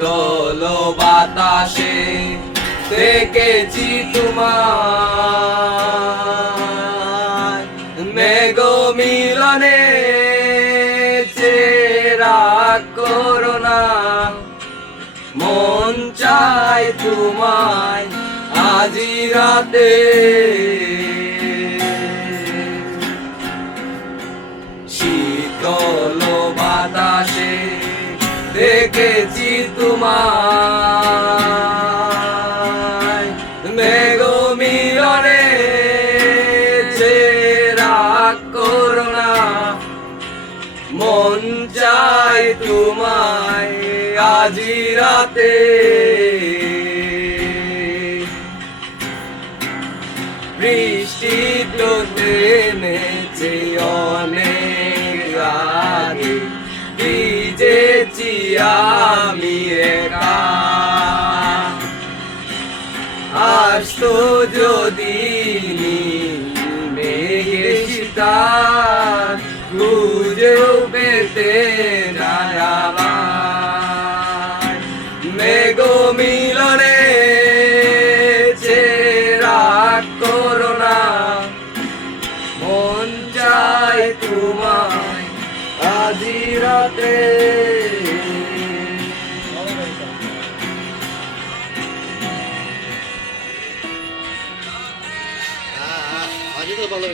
শীতল বাতাসে দেখেছি তোমায়, মেঘ মিলনে চেরা করোনা, মন চায় তোমায় আজি রাতে। শীতল বাতাসে দেখেছি তোমায়, মেঘ মিলনে চেরা করোনা, মন চায় তোমায় আজি রাতে। বৃষ্টি তো থেমেছে অনেক আগে, ভিজেছি আমি একা। আসতো যদি মেঘে শীতার, খুঁজেও পেতে যায় মেঘ মিলনে চেরা করোনা, মন চায় তোমায় আজি রাতে। আগে তো ভালো